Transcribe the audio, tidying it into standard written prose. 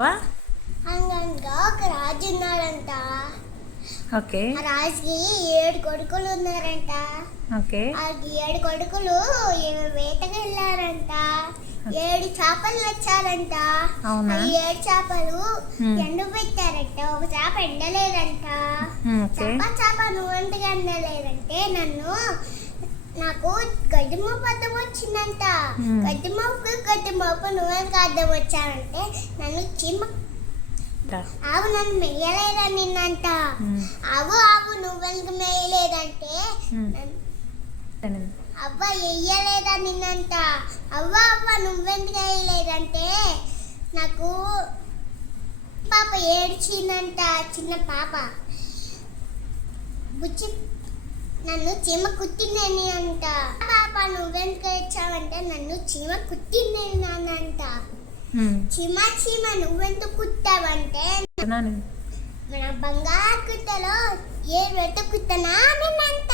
అనగా ఒక రాజు ఉన్నాడంట. ఓకే. ఆ రాజుకి 7 కొడుకులు ఉన్నారంట. ఓకే. ఆ 7 కొడుకులు వేటకు వెళ్ళారంట. 7 చేపలు వచ్చారంట. ఆ 7 చేపలు ఎండ పెట్టారంట. ఒక చేప ఎండలేదంట. చేప నువ్వెందుకు ఎండలేదంటే నాకు గడ్డి మోపు అద్దం వచ్చిందంట. గడ్డి మోపు నువ్వెందుకు అద్దం వచ్చావంటే నన్ను ఆవు నన్ను మెయ్యలేదా నిన్నంట. ఆవు నువ్వెందుకు మెయ్యలేదంటే అవ్వ వెయ్యలేదా నిన్నంట. అవ్వ నువ్వెందుకు వేయలేదంటే నాకు పాప ఏడ్చిందంట. చిన్న పాప బుచ్చి నన్ను చీమ కుట్టిందని అంట. పాప నువ్వెందుకు వచ్చావంటే నన్ను చీమ కుట్టిందని నాన్నంట. చీమ నువ్వెందుకు కుట్టావంటే మన బంగారు కుట్టలో 7 కుట్టనా నిన్నంట.